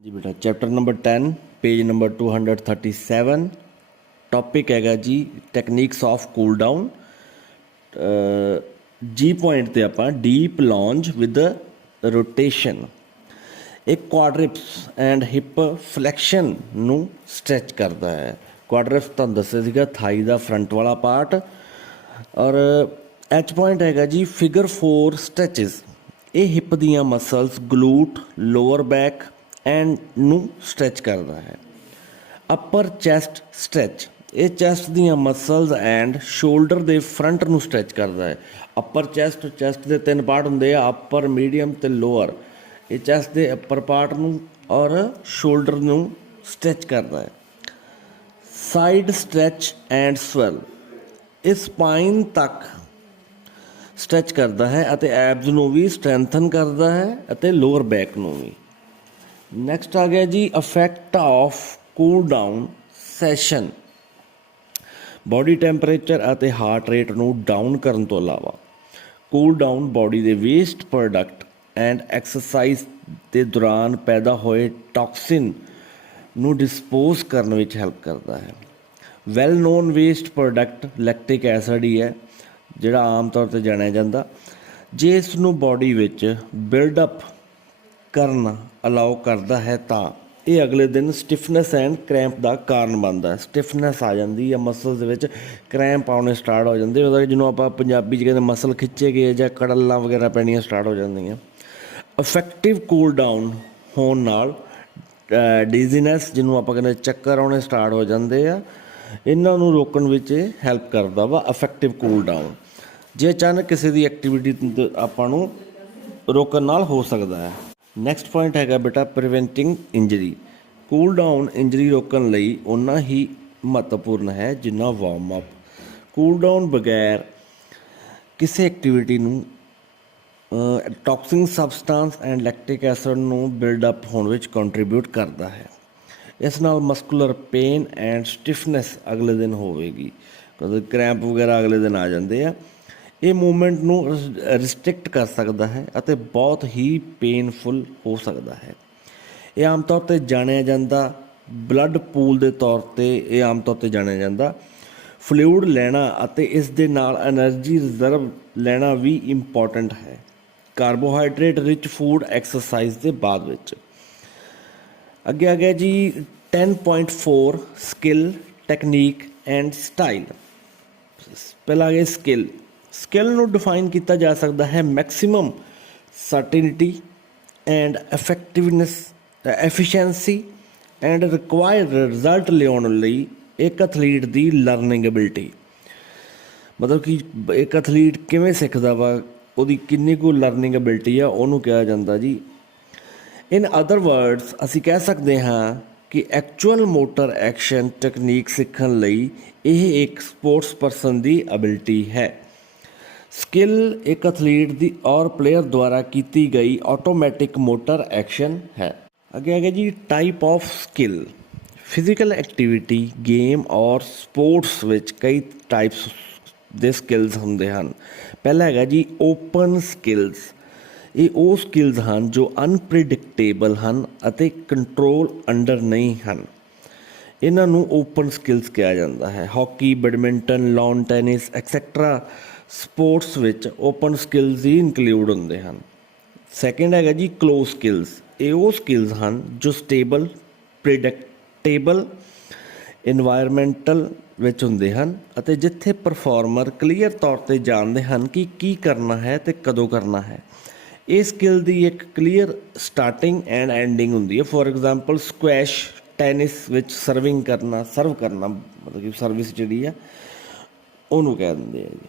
जी बेटा chapter number 10 page number 237 topic हैगा जी टैक्नीक्स ऑफ कूल डाउन। जी पॉइंट ते ਆਪਾਂ ਡੀਪ ਲੌਂਜ ਵਿਦ ਰੋਟੇਸ਼ਨ ਇੱਕ ਕੁਆਡਰਿਪਸ ਐਂਡ ਹਿਪ ਫਲੈਕਸ਼ਨ ਨੂੰ ਸਟ੍ਰੈਚ ਕਰਦਾ ਹੈ। ਕੁਆਡਰਿਪਸ ਤੁਹਾਨੂੰ ਦੱਸਿਆ ਸੀਗਾ ਥਾਈ ਦਾ ਫਰੰਟ ਵਾਲਾ ਪਾਰਟ, ਔਰ ਐਚ ਪੁਆਇੰਟ ਹੈਗਾ ਜੀ ਫਿਗਰ 4 ਸਟ੍ਰੈਚਿਸ। ਇਹ ਹਿਪ ਦੀਆਂ muscles glute lower back and ਨੂੰ ਸਟ੍ਰੈਚ ਕਰਦਾ ਹੈ। ਅਪਰ ਚੈਸਟ ਸਟ੍ਰੈਚ, ਇਹ ਚੈਸਟ ਦੀਆਂ ਮਸਲਸ ਐਂਡ ਸ਼ੋਲਡਰ ਦੇ ਫਰੰਟ ਨੂੰ ਸਟ੍ਰੈਚ ਕਰਦਾ ਹੈ। ਅਪਰ ਚੈਸਟ ਦੇ ਤਿੰਨ ਪਾਰਟ ਹੁੰਦੇ ਆ, ਅਪਰ ਮੀਡੀਅਮ ਅਤੇ ਲੋਅਰ। ਇਹ ਚੈਸਟ ਦੇ ਅਪਰ ਪਾਰਟ ਨੂੰ ਔਰ ਸ਼ੋਲਡਰ ਨੂੰ ਸਟ੍ਰੈਚ ਕਰਦਾ ਹੈ। ਸਾਈਡ ਸਟ੍ਰੈਚ ਐਂਡ ਸਵੈਲ, ਇਹ ਸਪਾਈਨ ਤੱਕ ਸਟ੍ਰੈਚ ਕਰਦਾ ਹੈ ਅਤੇ ਐਬਸ ਨੂੰ ਵੀ ਸਟਰੈਂਥਨ ਕਰਦਾ ਹੈ ਅਤੇ ਲੋਅਰ ਬੈਕ ਨੂੰ ਵੀ। ਨੈਕਸਟ ਆ ਗਿਆ ਜੀ effect of cool down session. Body temperature ਅਤੇ ਹਾਰਟ ਰੇਟ ਨੂੰ ਡਾਊਨ ਕਰਨ ਤੋਂ ਇਲਾਵਾ ਕੂਲ ਡਾਊਨ ਬੋਡੀ ਦੇ ਵੇਸਟ ਪ੍ਰੋਡਕਟ ਐਂਡ ਐਕਸਰਸਾਈਜ਼ ਦੇ ਦੌਰਾਨ ਪੈਦਾ ਹੋਏ ਟੌਕਸਿਨ ਨੂੰ ਡਿਸਪੋਜ਼ ਕਰਨ ਵਿੱਚ ਹੈਲਪ ਕਰਦਾ ਹੈ। Well known waste product lactic acid ਹੀ ਹੈ, ਜਿਹੜਾ ਆਮ ਤੌਰ 'ਤੇ ਜਾਣਿਆ ਜਾਂਦਾ। ਜੇ ਇਸ ਨੂੰ ਬੋਡੀ ਵਿੱਚ ਬਿਲਡਅਪ ਕਰਨਾ ਅਲਾਓ ਕਰਦਾ ਹੈ ਤਾਂ ਇਹ ਅਗਲੇ ਦਿਨ ਸਟਿਫਨੈਸ ਐਂਡ ਕ੍ਰੈਂਪ ਦਾ ਕਾਰਨ ਬਣਦਾ ਹੈ। ਸਟਿਫਨੈਸ ਆ ਜਾਂਦੀ ਹੈ ਮਸਲਸ ਦੇ ਵਿੱਚ, ਕ੍ਰੈਂਪ ਆਉਣੇ ਸਟਾਰਟ ਹੋ ਜਾਂਦੇ, ਉਹਦਾ ਜਿਹਨੂੰ ਆਪਾਂ ਪੰਜਾਬੀ 'ਚ ਕਹਿੰਦੇ ਮਸਲ ਖਿੱਚੇ ਗਏ ਜਾਂ ਕੜਲਾਂ ਵਗੈਰਾ ਪੈਣੀਆਂ ਸਟਾਰਟ ਹੋ ਜਾਂਦੀਆਂ। ਇਫੈਕਟਿਵ ਕੂਲ ਡਾਊਨ ਹੋਣ ਨਾਲ ਡਿਜ਼ੀਨੈਸ, ਜਿਹਨੂੰ ਆਪਾਂ ਕਹਿੰਦੇ ਚੱਕਰ ਆਉਣੇ ਸਟਾਰਟ ਹੋ ਜਾਂਦੇ ਆ, ਇਹਨਾਂ ਨੂੰ ਰੋਕਣ ਵਿੱਚ ਇਹ ਹੈਲਪ ਕਰਦਾ ਵਾ ਇਫੈਕਟਿਵ ਕੂਲ ਡਾਊਨ। ਜੇ ਅਚਾਨਕ ਕਿਸੇ ਦੀ ਐਕਟੀਵਿਟੀ ਆਪਾਂ ਨੂੰ ਰੋਕਣ ਨਾਲ ਹੋ ਸਕਦਾ ਹੈ। ਨੈਕਸਟ ਪੁਆਇੰਟ ਹੈਗਾ ਬੇਟਾ ਪ੍ਰੀਵੈਂਟਿੰਗ ਇੰਜਰੀ। ਕੂਲ ਡਾਊਨ ਇੰਜਰੀ ਰੋਕਣ ਲਈ ਓਨਾ ਹੀ ਮਹੱਤਵਪੂਰਨ ਹੈ ਜਿੰਨਾ ਵਾਰਮ ਅਪ। ਕੂਲ ਡਾਊਨ ਬਗੈਰ ਕਿਸੇ ਐਕਟੀਵਿਟੀ ਨੂੰ toxic substance and lactic acid ਨੂੰ ਬਿਲਡਅਪ ਹੋਣ ਵਿੱਚ ਕੰਟਰੀਬਿਊਟ ਕਰਦਾ ਹੈ। ਇਸ ਨਾਲ ਮਸਕੂਲਰ ਪੇਨ ਐਂਡ ਸਟਿਫਨੈਸ ਅਗਲੇ ਦਿਨ ਹੋਵੇਗੀ, ਕਦੇ ਕ੍ਰੈਂਪ ਵਗੈਰਾ ਅਗਲੇ ਦਿਨ ਆ ਜਾਂਦੇ ਆ। ਇਹ ਮੂਵਮੈਂਟ ਨੂੰ ਰਿਸਟ੍ਰਿਕਟ ਕਰ ਸਕਦਾ ਹੈ ਅਤੇ ਬਹੁਤ ਹੀ ਪੇਨਫੁਲ ਹੋ ਸਕਦਾ ਹੈ। ਇਹ ਆਮ ਤੌਰ 'ਤੇ ਜਾਣਿਆ ਜਾਂਦਾ ਬਲੱਡ ਪੂਲ ਦੇ ਤੌਰ 'ਤੇ, ਇਹ ਆਮ ਤੌਰ 'ਤੇ ਜਾਣਿਆ ਜਾਂਦਾ। ਫਲੂਇਡ ਲੈਣਾ ਅਤੇ ਇਸ ਦੇ ਨਾਲ ਐਨਰਜੀ ਰਿਜ਼ਰਵ ਲੈਣਾ ਵੀ ਇੰਪੋਰਟੈਂਟ ਹੈ। ਕਾਰਬੋਹਾਈਡਰੇਟ ਰਿਚ ਫੂਡ ਐਕਸਰਸਾਈਜ਼ ਦੇ ਬਾਅਦ ਵਿੱਚ। ਅੱਗੇ ਆ ਗਿਆ ਜੀ 10.4 ਸਕਿੱਲ ਟੈਕਨੀਕ ਐਂਡ ਸਟਾਈਲ। ਪਹਿਲਾਂ ਆ ਗਿਆ ਸਕਿੱਲ। ਸਕਿੱਲ ਨੂੰ ਡਿਫਾਈਨ ਕੀਤਾ ਜਾ ਸਕਦਾ ਹੈ maximum certainty and efficiency and required result ਲਿਆਉਣ ਲਈ ਇੱਕ ਐਥਲੀਟ ਦੀ ਲਰਨਿੰਗ ਐਬਿਲਿਟੀ। ਮਤਲਬ ਕਿ ਇੱਕ ਐਥਲੀਟ ਕਿਵੇਂ ਸਿੱਖਦਾ ਵਾ, ਉਹਦੀ ਕਿੰਨੀ ਕੁ ਲਰਨਿੰਗ ਐਬਿਲਿਟੀ ਆ, ਉਹਨੂੰ ਕਿਹਾ ਜਾਂਦਾ ਜੀ। ਇਨ ਅਦਰ ਵਰਡਸ ਅਸੀਂ ਕਹਿ ਸਕਦੇ ਹਾਂ ਕਿ ਐਕਚੁਅਲ ਮੋਟਰ ਐਕਸ਼ਨ ਟੈਕਨੀਕ ਸਿੱਖਣ ਲਈ ਇਹ ਇੱਕ ਸਪੋਰਟਸ ਪਰਸਨ ਦੀ ਐਬਿਲਿਟੀ ਹੈ। ਸਕਿੱਲ ਇੱਕ ਐਥਲੀਟ ਦੀ ਔਰ ਪਲੇਅਰ ਦੁਆਰਾ ਕੀਤੀ ਗਈ ਆਟੋਮੈਟਿਕ ਮੋਟਰ ਐਕਸ਼ਨ ਹੈ। ਅੱਗੇ ਆ ਗਿਆ ਜੀ type of skill. Physical activity, game ਔਰ ਸਪੋਰਟਸ ਵਿੱਚ ਕਈ ਟਾਈਪਸ ਦੇ ਸਕਿੱਲਸ ਹੁੰਦੇ ਹਨ। ਪਹਿਲਾ ਹੈਗਾ ਜੀ ਓਪਨ ਸਕਿੱਲਸ। ਇਹ ਉਹ ਸਕਿੱਲਸ ਹਨ ਜੋ ਅਨਪ੍ਰੀਡਿਕਟੇਬਲ ਹਨ ਅਤੇ ਕੰਟਰੋਲ ਅੰਡਰ ਨਹੀਂ ਹਨ। ਇਹਨਾਂ ਨੂੰ ਓਪਨ ਸਕਿੱਲਸ ਕਿਹਾ ਜਾਂਦਾ ਹੈ। ਹਾਕੀ, ਬੈਡਮਿੰਟਨ, ਲਾਨ ਟੈਨਿਸ ਐਕਸੈਟਰਾ ਸਪੋਰਟਸ ਵਿੱਚ ਓਪਨ ਸਕਿੱਲਸ ਹੀ ਇਨਕਲੂਡ ਹੁੰਦੇ ਹਨ। ਸੈਕਿੰਡ ਹੈਗਾ ਜੀ ਕਲੋਜ਼ ਸਕਿੱਲਸ। ਇਹ ਉਹ ਸਕਿੱਲਸ ਹਨ ਜੋ ਸਟੇਬਲ, ਪ੍ਰੀਡਿਕਟੇਬਲ ਇਨਵਾਇਰਮੈਂਟਲ ਵਿੱਚ ਹੁੰਦੇ ਹਨ ਅਤੇ ਜਿੱਥੇ ਪਰਫਾਰਮਰ ਕਲੀਅਰ ਤੌਰ 'ਤੇ ਜਾਣਦੇ ਹਨ ਕਿ ਕੀ ਕਰਨਾ ਹੈ ਅਤੇ ਕਦੋਂ ਕਰਨਾ ਹੈ। ਇਹ ਸਕਿੱਲ ਦੀ ਇੱਕ ਕਲੀਅਰ ਸਟਾਰਟਿੰਗ ਐਂਡ ਐਂਡਿੰਗ ਹੁੰਦੀ ਹੈ। ਫੋਰ ਐਗਜ਼ਾਮਪਲ ਸਕੁਐਸ਼, ਟੈਨਿਸ ਵਿੱਚ ਸਰਵ ਕਰਨਾ ਮਤਲਬ ਕਿ ਸਰਵਿਸ ਜਿਹੜੀ ਆ ਉਹਨੂੰ ਕਹਿ ਦਿੰਦੇ ਆ ਜੀ।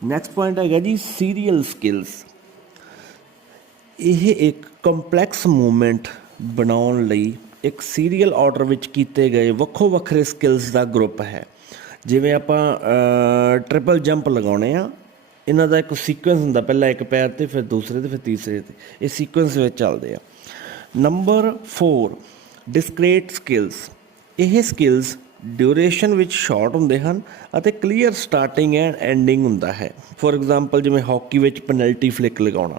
ਨੈਕਸਟ ਪੁਆਇੰਟ ਹੈਗਾ ਜੀ ਸੀਰੀਅਲ ਸਕਿੱਲਸ। ਇਹ ਇੱਕ ਕੰਪਲੈਕਸ ਮੂਵਮੈਂਟ ਬਣਾਉਣ ਲਈ ਇੱਕ ਸੀਰੀਅਲ ਆਰਡਰ ਵਿੱਚ ਕੀਤੇ ਗਏ ਵੱਖੋ ਵੱਖਰੇ ਸਕਿੱਲਸ ਦਾ ਗਰੁੱਪ ਹੈ। ਜਿਵੇਂ ਆਪਾਂ ਟ੍ਰਿਪਲ ਜੰਪ ਲਗਾਉਣੇ ਆ, ਇਹਨਾਂ ਦਾ ਇੱਕ ਸੀਕੁਐਂਸ ਹੁੰਦਾ, ਪਹਿਲਾਂ ਇੱਕ ਪੈਰ 'ਤੇ, ਫਿਰ ਦੂਸਰੇ 'ਤੇ, ਫਿਰ ਤੀਸਰੇ 'ਤੇ। ਇਹ ਸੀਕੁਐਂਸ ਵਿੱਚ ਚੱਲਦੇ ਆ। Number 4 discrete skills. ਇਹ ਸਕਿੱਲਸ ਡਿਊਰੇਸ਼ਨ ਵਿੱਚ ਸ਼ਾਰਟ ਹੁੰਦੇ ਹਨ ਅਤੇ ਕਲੀਅਰ ਸਟਾਰਟਿੰਗ ਐਂਡ ਐਂਡਿੰਗ ਹੁੰਦਾ ਹੈ। ਫੋਰ ਐਗਜ਼ਾਮਪਲ ਜਿਵੇਂ ਹਾਕੀ ਵਿੱਚ ਪੈਨਲਟੀ ਫਲਿੱਕ ਲਗਾਉਣਾ।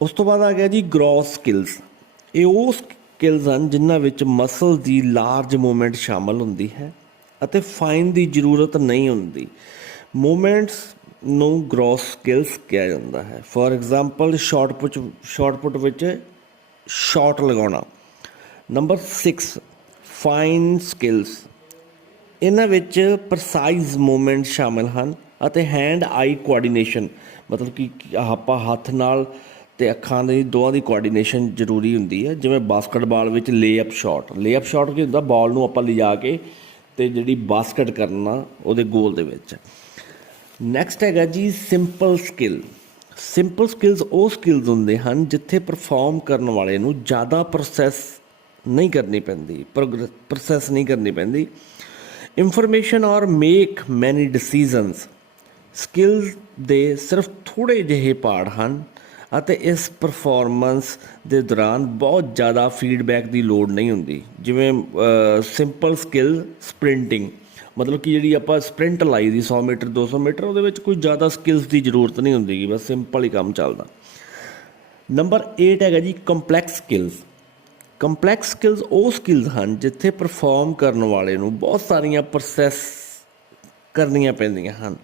ਉਸ ਤੋਂ ਬਾਅਦ ਆ ਗਿਆ ਜੀ ਗ੍ਰੋਸ ਸਕਿੱਲਸ। ਇਹ ਉਹ ਸਕਿੱਲਸ ਹਨ ਜਿਨ੍ਹਾਂ ਵਿੱਚ ਮਸਲ ਦੀ ਲਾਰਜ ਮੂਵਮੈਂਟ ਸ਼ਾਮਲ ਹੁੰਦੀ ਹੈ ਅਤੇ ਫਾਈਨ ਦੀ ਜ਼ਰੂਰਤ ਨਹੀਂ ਹੁੰਦੀ। ਮੂਵਮੈਂਟਸ ਨੂੰ ਗ੍ਰੋਸ ਸਕਿੱਲਸ ਕਿਹਾ ਜਾਂਦਾ ਹੈ। ਫੋਰ ਐਗਜ਼ਾਮਪਲ ਸ਼ਾਰਟ ਪੁੱਟ ਵਿੱਚ ਸ਼ਾਟ ਲਗਾਉਣਾ। Number 6 fine skills. ਇਹਨਾਂ ਵਿੱਚ ਪ੍ਰਸਾਈਜ਼ ਮੂਵਮੈਂਟ ਸ਼ਾਮਿਲ ਹਨ ਅਤੇ ਹੈਂਡ ਆਈ ਕੋਆਰਡੀਨੇਸ਼ਨ, ਮਤਲਬ ਕਿ ਆਪਾਂ ਹੱਥ ਨਾਲ ਅਤੇ ਅੱਖਾਂ ਦੀ ਦੋਵਾਂ ਦੀ ਕੋਆਰਡੀਨੇਸ਼ਨ ਜ਼ਰੂਰੀ ਹੁੰਦੀ ਹੈ। ਜਿਵੇਂ ਬਾਸਕਟਬਾਲ ਵਿੱਚ ਲੇਅਪ ਸ਼ਾਟ ਕੀ ਹੁੰਦਾ, ਬਾਲ ਨੂੰ ਆਪਾਂ ਲਿਜਾ ਕੇ ਅਤੇ ਜਿਹੜੀ ਬਾਸਕਟ ਕਰਨਾ ਉਹਦੇ ਗੋਲ ਦੇ ਵਿੱਚ। ਨੈਕਸਟ ਹੈਗਾ ਜੀ ਸਿੰਪਲ ਸਕਿੱਲ। ਸਿੰਪਲ ਸਕਿੱਲਸ ਉਹ ਸਕਿੱਲਸ ਹੁੰਦੇ ਹਨ ਜਿੱਥੇ ਪਰਫੋਰਮ ਕਰਨ ਵਾਲੇ ਨੂੰ ਜ਼ਿਆਦਾ ਪ੍ਰੋਸੈਸ ਨਹੀਂ ਕਰਨੀ ਪੈਂਦੀ। ਇਨਫੋਰਮੇਸ਼ਨ ਔਰ ਮੇਕ ਮੈਨੀ ਡਿਸੀਜ਼ਨਸ। ਸਕਿੱਲ ਦੇ ਸਿਰਫ ਥੋੜ੍ਹੇ ਜਿਹੇ ਪਾਰਟ ਹਨ ਅਤੇ ਇਸ ਪਰਫੋਰਮੈਂਸ ਦੇ ਦੌਰਾਨ ਬਹੁਤ ਜ਼ਿਆਦਾ ਫੀਡਬੈਕ ਦੀ ਲੋੜ ਨਹੀਂ ਹੁੰਦੀ। ਜਿਵੇਂ ਸਿੰਪਲ ਸਕਿੱਲ ਸਪ੍ਰਿੰਟਿੰਗ, ਮਤਲਬ ਕਿ ਜਿਹੜੀ ਆਪਾਂ ਸਪ੍ਰਿੰਟ ਲਾਈ ਦੀ 100 ਮੀਟਰ 200 ਮੀਟਰ, ਉਹਦੇ ਵਿੱਚ ਕੋਈ ਜ਼ਿਆਦਾ ਸਕਿੱਲਸ ਦੀ ਜ਼ਰੂਰਤ ਨਹੀਂ ਹੁੰਦੀ ਗੀ, ਬਸ ਸਿੰਪਲ ਹੀ ਕੰਮ ਚੱਲਦਾ। ਨੰਬਰ 8 ਹੈਗਾ ਜੀ ਕੰਪਲੈਕਸ ਸਕਿੱਲਸ। ਕੰਪਲੈਕਸ ਸਕਿੱਲਸ ਉਹ ਸਕਿੱਲਸ ਹਨ ਜਿੱਥੇ ਪਰਫੋਰਮ ਕਰਨ ਵਾਲੇ ਨੂੰ ਬਹੁਤ ਸਾਰੀਆਂ ਪ੍ਰੋਸੈਸ ਕਰਨੀਆਂ ਪੈਂਦੀਆਂ ਹਨ।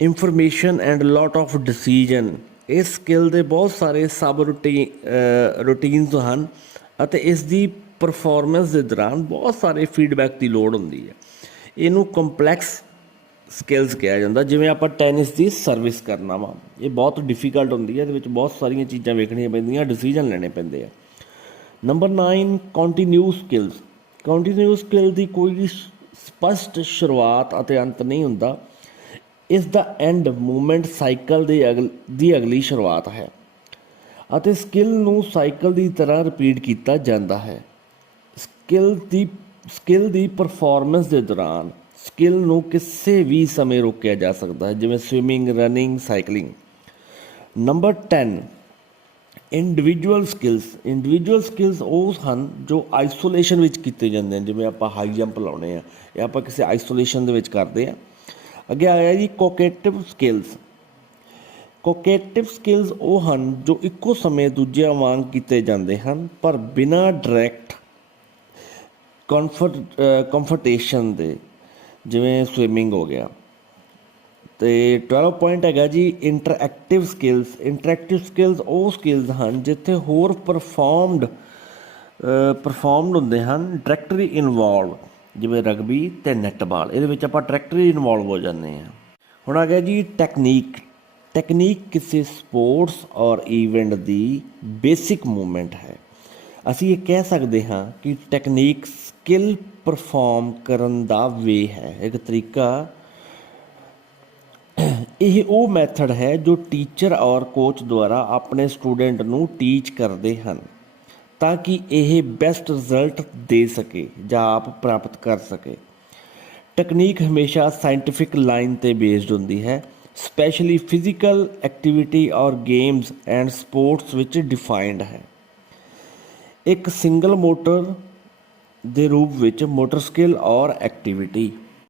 Information and lot of decision. ਇਸ ਸਕਿੱਲ ਦੇ ਬਹੁਤ ਸਾਰੇ ਸਬ ਰੂਟੀਨਸ ਹਨ ਅਤੇ ਇਸ ਦੀ ਪਰਫੋਰਮੈਂਸ ਦੇ ਦੌਰਾਨ ਬਹੁਤ ਸਾਰੇ ਫੀਡਬੈਕ ਦੀ ਲੋੜ ਹੁੰਦੀ ਹੈ। ਇਹਨੂੰ ਕੰਪਲੈਕਸ ਸਕਿੱਲਸ ਕਿਹਾ ਜਾਂਦਾ। ਜਿਵੇਂ ਆਪਾਂ ਟੈਨਿਸ ਦੀ ਸਰਵਿਸ ਕਰਨਾ ਵਾ, ਇਹ ਬਹੁਤ ਡਿਫੀਕਲਟ ਹੁੰਦੀ ਹੈ, ਇਹਦੇ ਵਿੱਚ ਬਹੁਤ ਸਾਰੀਆਂ ਚੀਜ਼ਾਂ ਵੇਖਣੀਆਂ ਪੈਂਦੀਆਂ, ਡਿਸੀਜਨ ਲੈਣੇ ਪੈਂਦੇ ਆ। Number 9 continue skills. Continue skill ਦੀ ਕੋਈ ਸਪਸ਼ਟ ਸ਼ੁਰੂਆਤ ਅਤੇ ਅੰਤ ਨਹੀਂ ਹੁੰਦਾ। ਇਸ ਦਾ ਐਂਡ ਮੂਵਮੈਂਟ ਸਾਈਕਲ ਦੀ ਅਗਲੀ ਸ਼ੁਰੂਆਤ ਹੈ ਅਤੇ ਸਕਿੱਲ ਨੂੰ ਸਾਈਕਲ ਦੀ ਤਰ੍ਹਾਂ ਰਿਪੀਟ ਕੀਤਾ ਜਾਂਦਾ ਹੈ। ਸਕਿੱਲ ਦੀ ਪਰਫੋਰਮੈਂਸ ਦੇ ਦੌਰਾਨ ਸਕਿੱਲ ਨੂੰ ਕਿਸੇ ਵੀ ਸਮੇਂ ਰੋਕਿਆ ਜਾ ਸਕਦਾ ਹੈ, ਜਿਵੇਂ swimming, running, cycling. Number 10 individual skills. Individual skills ਉਹ ਹਨ ਜੋ ਆਈਸੋਲੇਸ਼ਨ ਵਿੱਚ ਕੀਤੇ ਜਾਂਦੇ ਹਨ। ਜਿਵੇਂ ਆਪਾਂ ਹਾਈ ਜੰਪ ਲਾਉਣੇ ਆ, ਇਹ ਆਪਾਂ ਕਿਸੇ ਆਈਸੋਲੇਸ਼ਨ ਦੇ ਵਿੱਚ ਕਰਦੇ ਹਾਂ। ਅੱਗੇ ਆ ਗਿਆ ਜੀ ਕੋਕੇਟਿਵ ਸਕਿੱਲਸ। ਕੋਕੇਟਿਵ ਸਕਿੱਲਸ ਉਹ ਹਨ ਜੋ ਇੱਕੋ ਸਮੇਂ ਦੂਜਿਆਂ ਵਾਂਗ ਕੀਤੇ ਜਾਂਦੇ ਹਨ ਪਰ ਬਿਨਾਂ ਡਾਇਰੈਕਟ ਕੰਫਰਟੇਸ਼ਨ ਦੇ, ਜਿਵੇਂ ਸਵਿਮਿੰਗ ਹੋ ਗਿਆ। ਅਤੇ 12 ਪੁਆਇੰਟ ਹੈਗਾ ਜੀ ਇੰਟਰਐਕਟਿਵ ਸਕਿੱਲਸ। ਇੰਟਰੈਕਟਿਵ ਸਕਿੱਲਸ ਉਹ ਸਕਿੱਲਸ ਹਨ ਜਿੱਥੇ ਹੋਰ ਪਰਫੋਰਮਡ ਹੁੰਦੇ ਹਨ ਡਾਇਰੈਕਟਲੀ ਇਨਵੋਲਵ, ਜਿਵੇਂ ਰਗਬੀ ਅਤੇ ਨੈੱਟਬਾਲ। ਇਹਦੇ ਵਿੱਚ ਆਪਾਂ ਡਾਇਰੈਕਟਲੀ ਇਨਵੋਲਵ ਹੋ ਜਾਂਦੇ ਹਾਂ। ਹੁਣ ਆ ਗਿਆ ਜੀ ਟੈਕਨੀਕ ਕਿਸੇ ਸਪੋਰਟਸ ਔਰ ਈਵੈਂਟ ਦੀ ਬੇਸਿਕ ਮੂਵਮੈਂਟ ਹੈ। ਅਸੀਂ ਇਹ ਕਹਿ ਸਕਦੇ ਹਾਂ ਕਿ ਟੈਕਨੀਕ ਸਕਿੱਲ ਪਰਫੋਰਮ ਕਰਨ ਦਾ ਵੇ ਹੈ, ਇੱਕ ਤਰੀਕਾ। ਇਹ ਉਹ ਮੈਥਡ ਹੈ ਜੋ ਟੀਚਰ ਔਰ ਕੋਚ ਦੁਆਰਾ ਆਪਣੇ ਸਟੂਡੈਂਟ ਨੂੰ ਟੀਚ ਕਰਦੇ ਹਨ ਤਾਂ ਕਿ ਇਹ ਬੈਸਟ ਰਿਜ਼ਲਟ ਦੇ ਸਕੇ ਜਾਂ ਆਪ ਪ੍ਰਾਪਤ ਕਰ ਸਕੇ। ਟੈਕਨੀਕ ਹਮੇਸ਼ਾ ਸਾਇੰਟੀਫਿਕ ਲਾਈਨ 'ਤੇ ਬੇਸਡ ਹੁੰਦੀ ਹੈ, ਸਪੈਸ਼ਲੀ ਫਿਜ਼ੀਕਲ ਐਕਟੀਵਿਟੀ ਔਰ ਗੇਮਸ ਐਂਡ ਸਪੋਰਟਸ ਵਿੱਚ ਡਿਫਾਈਨਡ ਹੈ। ਇੱਕ ਸਿੰਗਲ ਮੋਟਰ ਦੇ ਰੂਪ ਵਿੱਚ ਮੋਟਰ ਸਕਿੱਲ ਔਰ ਐਕਟੀਵਿਟੀ।